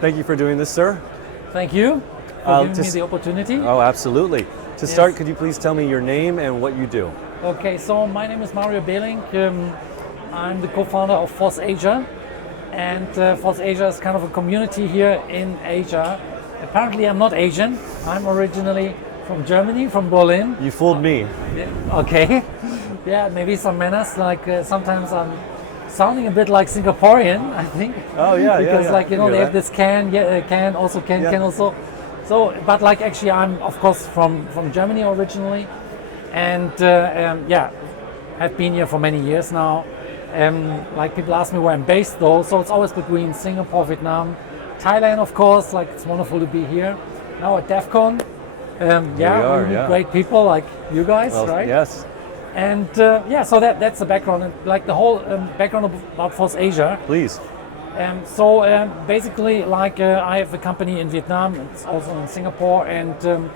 Thank you for doing this, sir. Thank you for giving me the opportunity. Oh, absolutely. To start, could you please tell me your name and what you do? Okay, so my name is Mario Behling. I'm the co-founder of FOSSASIA, and FOSSASIA is kind of a community here in Asia. Apparently I'm not Asian. I'm originally from Germany, from Berlin. You fooled me. Okay. Yeah, maybe some manners, like sometimes I'm sounding a bit like Singaporean, I think. Oh yeah, because like, you know, they have that. this can also. So, but like actually I'm of course from Germany originally, and have been here for many years now. Like people ask me where I'm based though, so it's always between Singapore, Vietnam, Thailand of course, like it's wonderful to be here. Now at DEF CON, we meet great people like you guys, right? Yes. And so that's the background, and like the whole background about FOSSASIA. Please. Basically, like I have a company in Vietnam, it's also in Singapore, and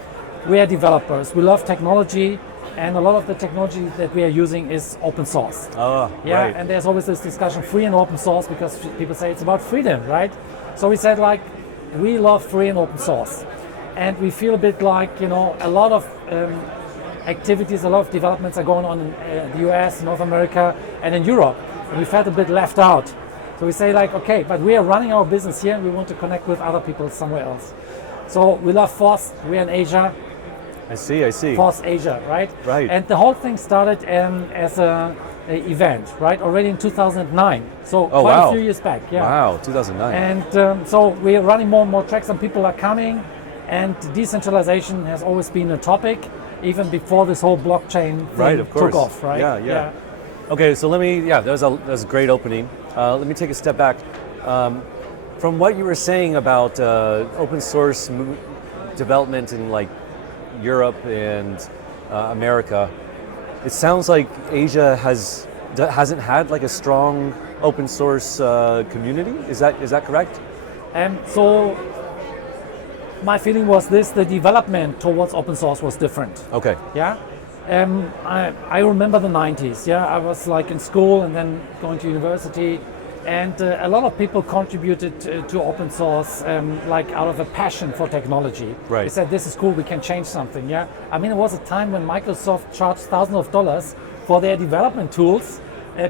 we are developers. We love technology, and a lot of the technology that we are using is open source. Oh, yeah, right. and there's always this discussion, free and open source, because people say it's about freedom, right? So we said like, we love free and open source. And we feel a bit like, you know, a lot of activities, a lot of developments are going on in the US, North America, and in Europe. And we felt a bit left out. So we say like, okay, but we are running our business here and we want to connect with other people somewhere else. So we love FOSS, we're in Asia. I see. FOSSASIA, right? Right. And the whole thing started as a event, right? Already in 2009. So quite a few years back, yeah. Wow, 2009. And so we're running more and more tracks and people are coming. And decentralization has always been a topic, even before this whole blockchain thing took off, right? Yeah. Okay, so that was a great opening. Let me take a step back. From what you were saying about open source development in like Europe and America, it sounds like Asia hasn't had like a strong open source community. Is that correct? So my feeling was the development towards open source was different. Okay. Yeah. I remember the 90s. Yeah, I was like in school and then going to university, and a lot of people contributed to open source like out of a passion for technology. Right. They said this is cool, we can change something. Yeah. I mean, it was a time when Microsoft charged thousands of dollars for their development tools.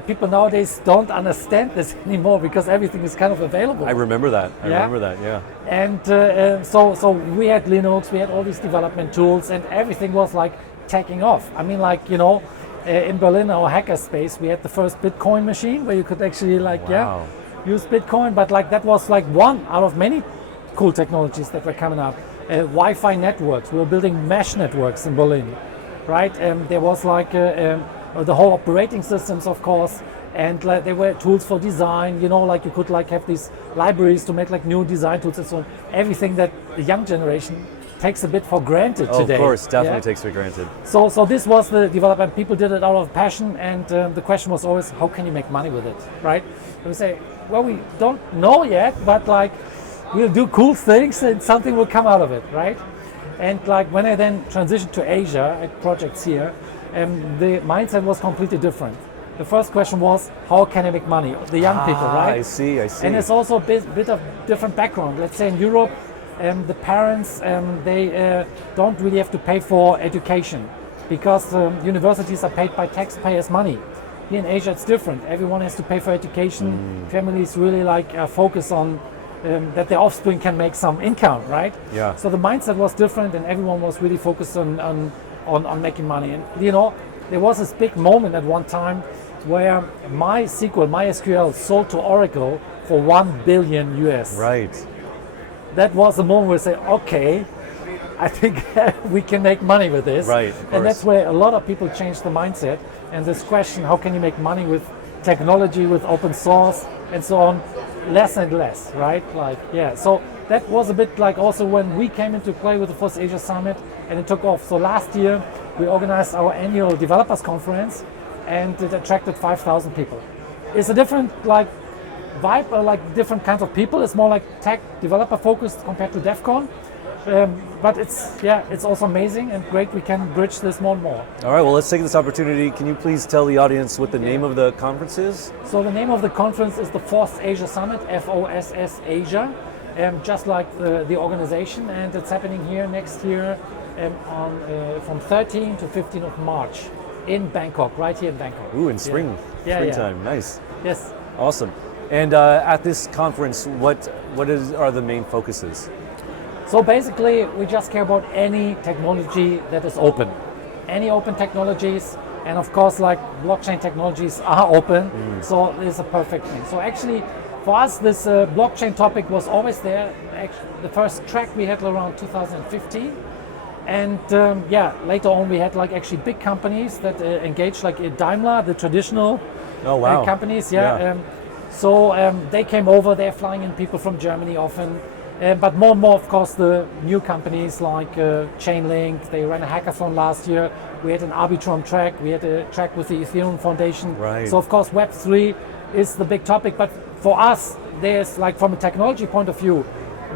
People nowadays don't understand this anymore because everything is kind of available. I remember that. Yeah. And so we had Linux, we had all these development tools, and everything was like taking off. I mean, like, you know, in Berlin, our hacker space, we had the first Bitcoin machine where you could actually use Bitcoin, but like that was like one out of many cool technologies that were coming up. Wi-Fi networks, we were building mesh networks in Berlin, right? There was like the whole operating systems, of course, and like there were tools for design, you know, like you could like have these libraries to make like new design tools and so on. Everything that the young generation takes a bit for granted today. Of course, definitely takes for granted. So this was the development. People did it out of passion, and the question was always, how can you make money with it, right? And we say, well, we don't know yet, but like we'll do cool things and something will come out of it, right? And like when I then transitioned to Asia at projects here, the mindset was completely different. The first question was, how can I make money? The young people, right? I see. And it's also a bit of different background. Let's say in Europe, the parents, they don't really have to pay for education because universities are paid by taxpayers' money. Here in Asia, it's different. Everyone has to pay for education. Families really like focus on that their offspring can make some income, right? Yeah. So the mindset was different, and everyone was really focused on making money. And you know, there was this big moment at one time where MySQL sold to Oracle for $1 billion US. Right. That was the moment where we say, okay, I think we can make money with this. Right. And that's where a lot of people changed the mindset. And this question, how can you make money with technology, with open source, and so on, less and less, right? Like, yeah. So that was a bit like also when we came into play with the FOSSASIA Summit, and it took off. So last year we organized our annual developers conference, and it attracted 5,000 people. It's a different like vibe, like different kinds of people. It's more like tech developer focused compared to DEF CON. But it's also amazing and great. We can bridge this more and more. All right, well, let's take this opportunity. Can you please tell the audience what the name of the conference is? So the name of the conference is the FOSSASIA Summit, FOSSASIA. just like the organization, and it's happening here next year from 13 to 15 of March in Bangkok, right here in Bangkok. Ooh, in spring, Yeah. springtime, nice. Yes. Awesome. And at this conference, what are the main focuses? So basically, we just care about any technology that is open, any open technologies, and of course, like blockchain technologies are open, so it's a perfect thing. So actually, for us, this blockchain topic was always there. Actually, the first track we had around 2015, and later on we had like actually big companies that engaged, like Daimler, the traditional companies. They came over. They're flying in people from Germany often. But more and more, of course, the new companies like Chainlink, they ran a hackathon last year. We had an Arbitrum track, we had a track with the Ethereum Foundation. Right. So of course Web3 is the big topic, but for us, there's like from a technology point of view,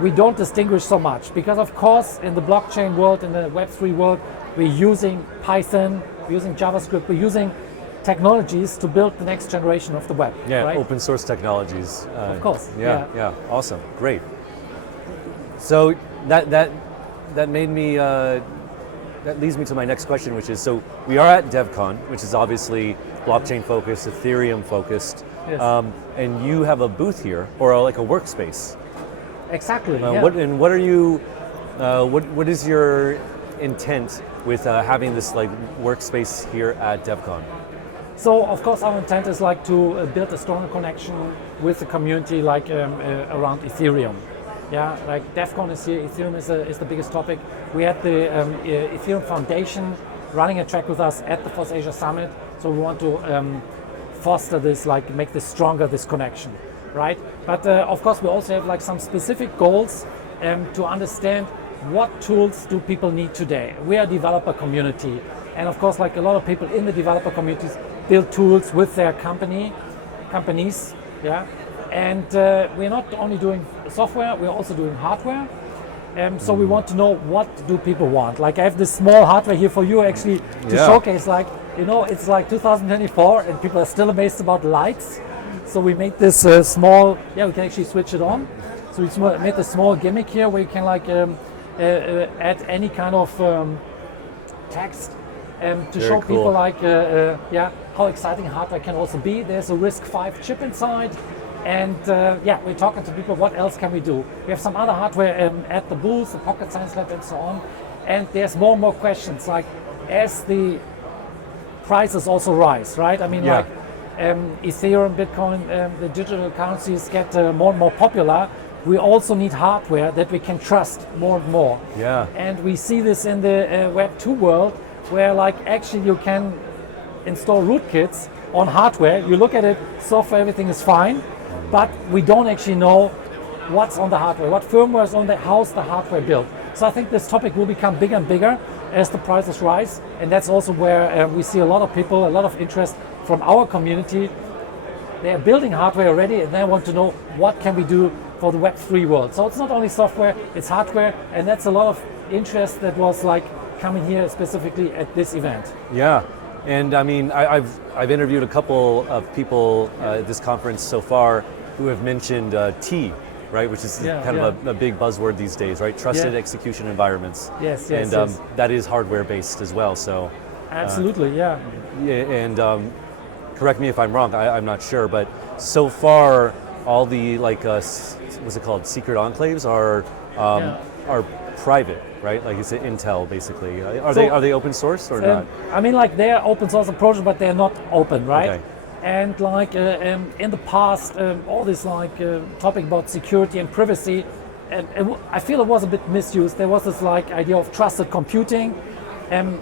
we don't distinguish so much because of course in the blockchain world, in the Web3 world, we're using Python, we're using JavaScript, we're using technologies to build the next generation of the web. Yeah, right? open source technologies. Of course. Yeah, awesome, great. So that made me that leads me to my next question, which is, so we are at DevCon, which is obviously blockchain focused, Ethereum focused, Yes. and you have a booth here, or like a workspace. Exactly. What are you? What is your intent with having this like workspace here at DevCon? So of course our intent is like to build a stronger connection with the community, like around Ethereum. Yeah, like DevCon is here, Ethereum is the biggest topic. We had the Ethereum Foundation running a track with us at the FOSSASIA Summit, so we want to foster this, like make this stronger, this connection, right? But of course we also have like some specific goals to understand what tools do people need today. We are a developer community, and of course like a lot of people in the developer communities build tools with their companies, yeah. And we're not only doing software, we're also doing hardware. So we want to know, what do people want? Like I have this small hardware here for you actually to showcase, like, you know, it's like 2024 and people are still amazed about lights. So we made this small, we can actually switch it on. So we made this small gimmick here where you can like add any kind of text to show cool. people like, how exciting hardware can also be. There's a RISC-V chip inside. And we're talking to people, what else can we do? We have some other hardware at the booth, the Pocket Science Lab and so on. And there's more and more questions, like as the prices also rise, right? I mean, like Ethereum, Bitcoin, the digital currencies get more and more popular. We also need hardware that we can trust more and more. Yeah. And we see this in the Web 2 world, where like actually you can install rootkits on hardware. You look at it, software, everything is fine. But we don't actually know what's on the hardware, what firmware is on the, how's the hardware built. So I think this topic will become bigger and bigger as the prices rise, and that's also where we see a lot of people, a lot of interest from our community. They are building hardware already, and they want to know what can we do for the Web3 world. So it's not only software, it's hardware, and that's a lot of interest that was like coming here specifically at this event. Yeah. And I mean, I've interviewed a couple of people at this conference so far who have mentioned T, right, which is kind of a big buzzword these days, right? Trusted execution environments. Yes. That is hardware based as well. So absolutely, And correct me if I'm wrong. I'm not sure, but so far all the like what's it called? Secret enclaves are private. Right, like it's Intel basically. Are they open source or not? I mean, like they're open source approach, but they're not open, right? Okay. And like in the past, all this like topic about security and privacy, I feel it was a bit misused. There was this like idea of trusted computing, and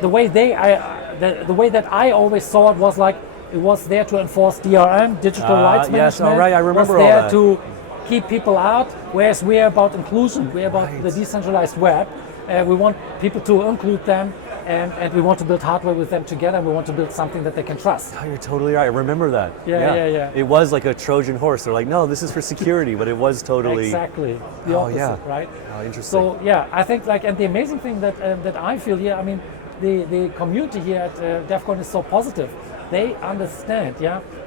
the way that I always saw it was like it was there to enforce DRM, digital rights management. Yes, all right, I remember all that. that. To keep people out, whereas we're about inclusion, we're about the decentralized web. We want people to include them, and we want to build hardware with them together, and we want to build something that they can trust. Oh, you're totally right. I remember that. Yeah. It was like a Trojan horse. They're like, no, this is for security, but it was totally exactly the opposite, right? Oh, interesting. So I think like, and the amazing thing that I feel here, I mean, the community here at DevCon is so positive. They understand,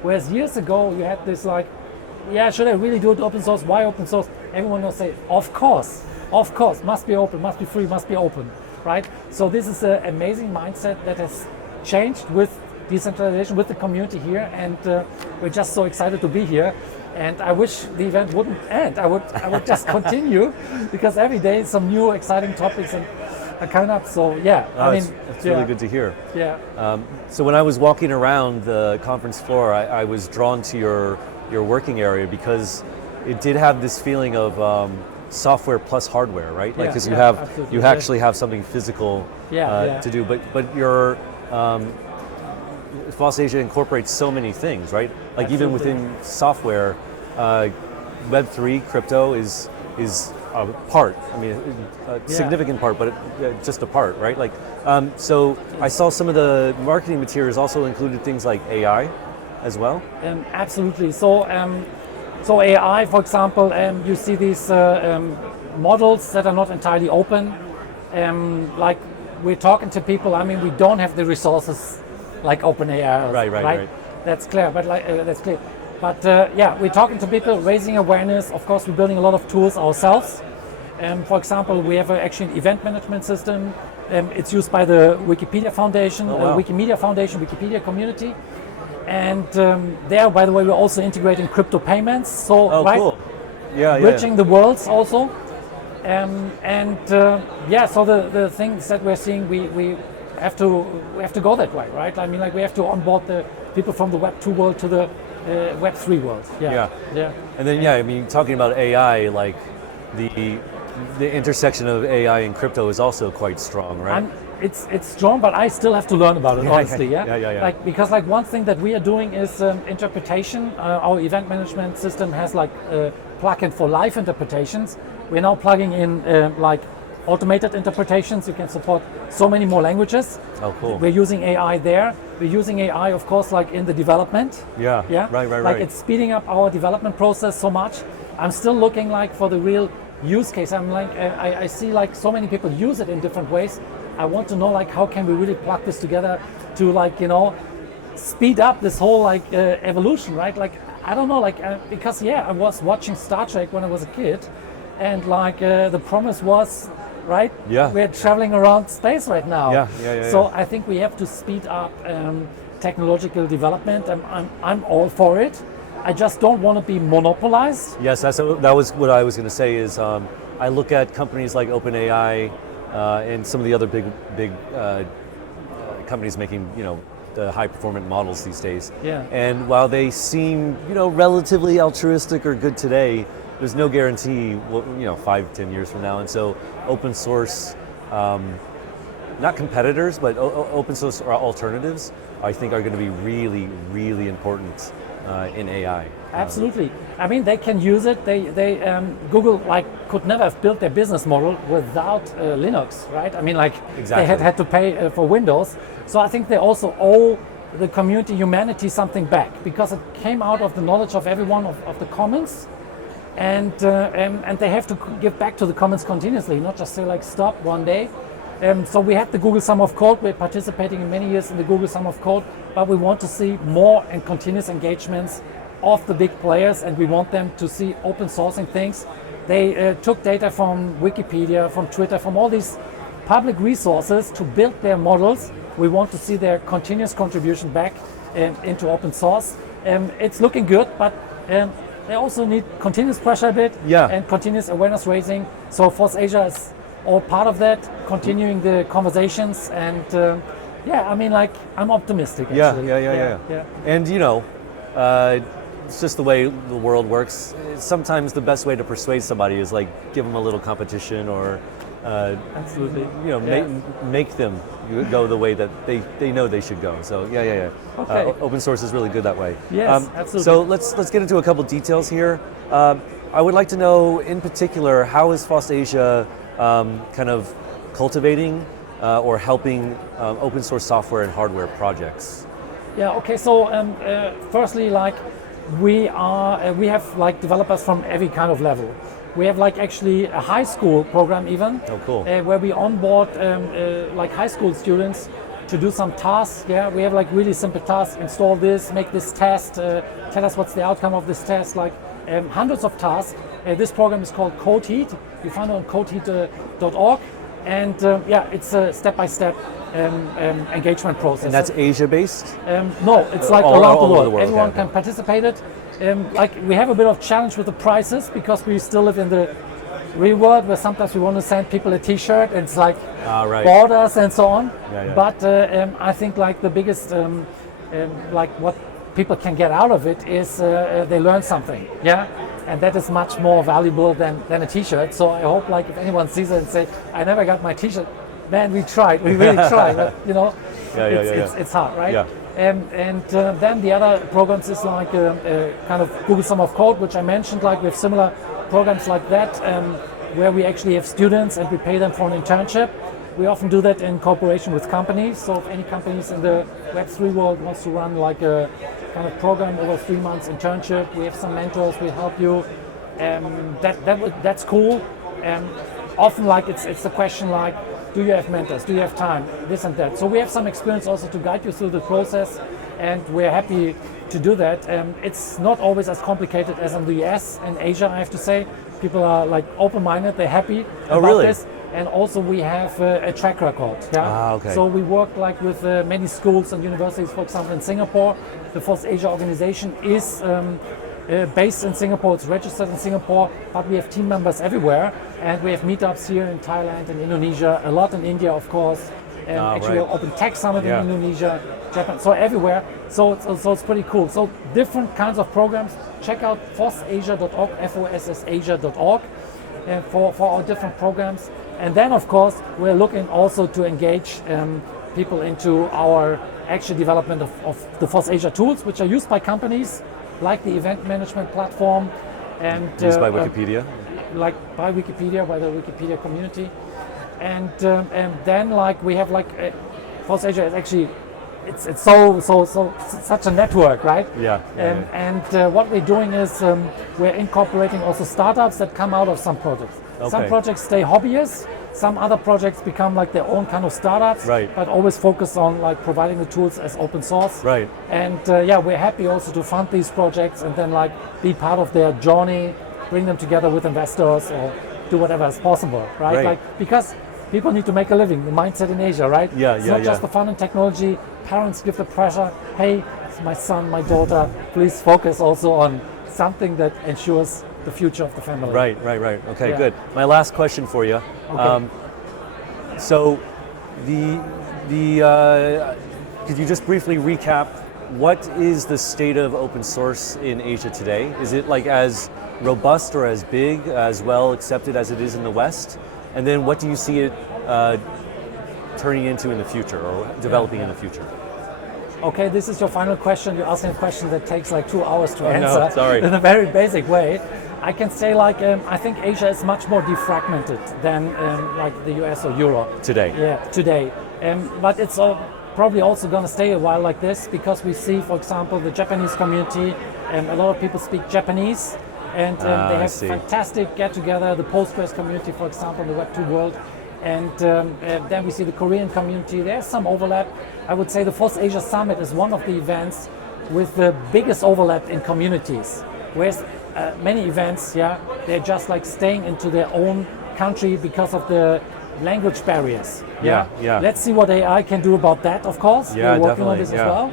whereas years ago you had this like yeah, should I really do it open source? Why open source? Everyone will say, of course, must be open, must be free, must be open, right? So this is an amazing mindset that has changed with decentralization, with the community here, and we're just so excited to be here. And I wish the event wouldn't end. I would just continue, because every day some new exciting topics are coming up. So yeah, it's really good to hear. Yeah. So when I was walking around the conference floor, I was drawn to your working area because it did have this feeling of software plus hardware, right? Like, because you actually have something physical to do. But your FOSSASIA incorporates so many things, right? Like even within software, Web3 crypto is a part. I mean, a significant part, but just a part, right? Like, so I saw some of the marketing materials also included things like AI as well. Absolutely. So, so AI, for example, you see these models that are not entirely open. Like we're talking to people. I mean, we don't have the resources like OpenAI. Right. That's clear. But that's clear. But yeah, we're talking to people, raising awareness. Of course, we're building a lot of tools ourselves. For example, we have actually an event management system. It's used by the Wikipedia Foundation, Wikimedia Foundation, Wikipedia community. And there, by the way, we're also integrating crypto payments. So, cool. Bridging the worlds also. So the things that we're seeing, we have to go that way, right? I mean, like we have to onboard the people from the Web 2 world to the Web 3 world. Yeah. And then I mean, talking about AI, like the intersection of AI and crypto is also quite strong, right? It's strong, but I still have to learn about it, honestly. Yeah. Like, because like one thing that we are doing is interpretation. Our event management system has like a plugin for live interpretations. We're now plugging in like automated interpretations. You can support so many more languages. Oh, cool. We're using AI there. We're using AI, of course, like in the development. Yeah. Right. Like it's speeding up our development process so much. I'm still looking like for the real use case. I'm like, I see like so many people use it in different ways. I want to know like how can we really plug this together to like, you know, speed up this whole like evolution, right? Like, I don't know, like, because I was watching Star Trek when I was a kid, and like the promise was, right? Yeah. We're traveling around space right now. Yeah. So I think we have to speed up technological development. I'm all for it. I just don't want to be monopolized. Yes, that was what I was going to say. Is I look at companies like OpenAI and some of the other big companies making the high performant models these days. Yeah. And while they seem relatively altruistic or good today, there's no guarantee 5-10 years from now. And so open source, not competitors, but open source alternatives, I think are going to be really, really important in AI. Absolutely. I mean, they can use it. Google could never have built their business model without Linux, right? I mean, exactly. They had to pay for Windows. So I think they also owe the community, humanity, something back, because it came out of the knowledge of everyone of the commons, and they have to give back to the commons continuously, not just say stop one day. So we had the Google Summer of Code. We're participating in many years in the Google Summer of Code, but we want to see more and continuous engagements of the big players, and we want them to see open sourcing things. They took data from Wikipedia, from Twitter, from all these public resources to build their models. We want to see their continuous contribution back into open source. It's looking good, but they also need continuous pressure a bit and continuous awareness raising. So FOSSASIA is all part of that, continuing the conversations, and I mean, I'm optimistic actually. Yeah. And it's just the way the world works. Sometimes the best way to persuade somebody is give them a little competition, or absolutely, make them go the way that they know they should go. So Okay. Open source is really good that way. Yes, absolutely. So let's get into a couple details here. I would like to know in particular, how is FOSSASIA kind of cultivating or helping open source software and hardware projects? Yeah. Okay. So firstly, we have developers from every kind of level. We have actually a high school program even. Oh, cool. Where we onboard high school students to do some tasks. Yeah, we have really simple tasks. Install this, make this test, tell us what's the outcome of this test. hundreds of tasks. This program is called CodeHeat. You find it on codeheat.org. And it's a step-by-step engagement process. And that's Asia-based? No, it's like all around the over world. the world. Everyone Okay. can participate it. Like we have a bit of challenge with the prices because we still live in the real world where sometimes we want to send people a T-shirt and it's like Right. borders and so on. Yeah. But I think like the biggest like what people can get out of it is they learn something. Yeah. And that is much more valuable than a T-shirt. So I hope, like, if anyone sees it and says, "I never got my T-shirt," man, we tried, we really tried, but you know, it's hard, right? Yeah. And then the other programs is like kind of Google Summer of Code, which I mentioned. Like we have similar programs like that, where we actually have students and we pay them for an internship. We often do that in cooperation with companies. So if any companies in the Web3 world wants to run like a kind of program over 3 months internship, we have some mentors, we help you. That's cool. Often like it's a question like, do you have mentors? Do you have time? This and that. So we have some experience also to guide you through the process, and we're happy to do that. It's not always as complicated as in the US and Asia, I have to say. People are like open-minded, they're happy about really? this. And also we have a track record. Yeah? Okay. So we work like with many schools and universities, for example, in Singapore. The FOSSASIA organization is based in Singapore, it's registered in Singapore, but we have team members everywhere. And we have meetups here in Thailand and Indonesia, a lot in India, of course. Actually, right. Open Tech Summit Yeah. in Indonesia, Japan, so everywhere. So it's pretty cool. So different kinds of programs. Check out fossasia.org, FOSSAsia.org, for our different programs. And then, of course, we're looking also to engage people into our actual development of the FOSSASIA tools, which are used by companies like the event management platform and Used by Wikipedia? like by Wikipedia, by the Wikipedia community. And then like we have like FOSSASIA is actually it's so such a network, right? Yeah. And what we're doing is we're incorporating also startups that come out of some projects. Okay. Some projects stay hobbyists, some other projects become like their own kind of startups, Right. but always focus on like providing the tools as open source. Right. And we're happy also to fund these projects and then like be part of their journey, bring them together with investors or do whatever is possible, right? Right. Like because people need to make a living, the mindset in Asia, right? Yeah, it's yeah, not just yeah. the fun and technology. Parents give the pressure, hey, it's my son, my daughter, please focus also on something that ensures the future of the family. Right. Okay, Yeah. good. My last question for you. Okay. So, could you just briefly recap what is the state of open source in Asia today? Is it like as robust or as big, as well accepted as it is in the West? And then what do you see it turning into in the future or developing in the future? Okay, this is your final question. You asked me a question that takes like 2 hours to Oh, no, answer sorry. in a very basic way. I can say like I think Asia is much more defragmented than like the US or Europe. Today. Yeah, today. But it's probably also going to stay a while like this because we see, for example, the Japanese community, a lot of people speak Japanese and they I have see. fantastic get-together, the Postgres community, for example, in the Web2 world. And then we see the Korean community. There's some overlap. I would say the FOSSASIA Summit is one of the events with the biggest overlap in communities. Whereas many events, they're just like staying into their own country because of the language barriers. Yeah. Let's see what AI can do about that, of course. Yeah, We're working on definitely, this yeah. as well.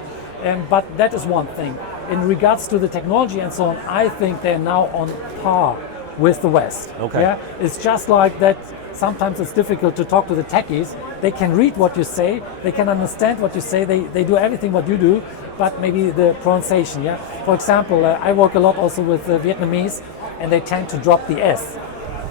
But that is one thing. In regards to the technology and so on, I think they're now on par with the West. Okay. Yeah? It's just like that sometimes it's difficult to talk to the techies. They can read what you say, they can understand what you say, they do everything what you do, but maybe the pronunciation, For example, I work a lot also with Vietnamese, and they tend to drop the S,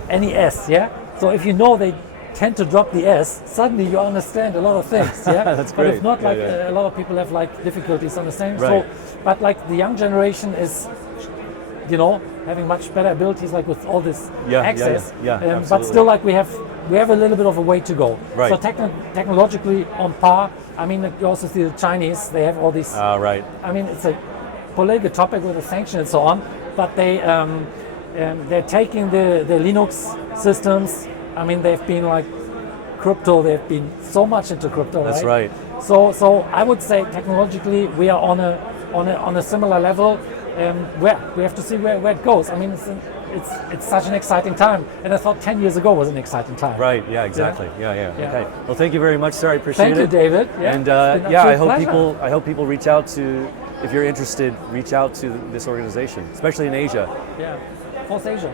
any S, So if you know they tend to drop the S, suddenly you understand a lot of things, That's But great. if not, like Yeah. a lot of people have like difficulties understanding. Right. So, but like the young generation is, having much better abilities, like with all this access. Yeah, but absolutely. still, like we have a little bit of a way to go. Right. So technologically on par. I mean, you also see the Chinese. They have all these. Right. I mean, it's a political topic with the sanctions and so on. But they're taking the Linux systems. I mean, they've been like crypto. They've been so much into crypto. That's right. So I would say technologically we are on a similar level. where we have to see where it goes. I mean, it's such an exciting time, and I thought 10 years ago was an exciting time. Right. Yeah. Exactly. Yeah. Yeah. Okay. Well, thank you very much, sir. I appreciate Thank it. you, David. Yeah, And it's been an yeah, absolute pleasure. I hope people reach out to, if you're interested, reach out to this organization, especially in Asia. Yeah, FOSSASIA.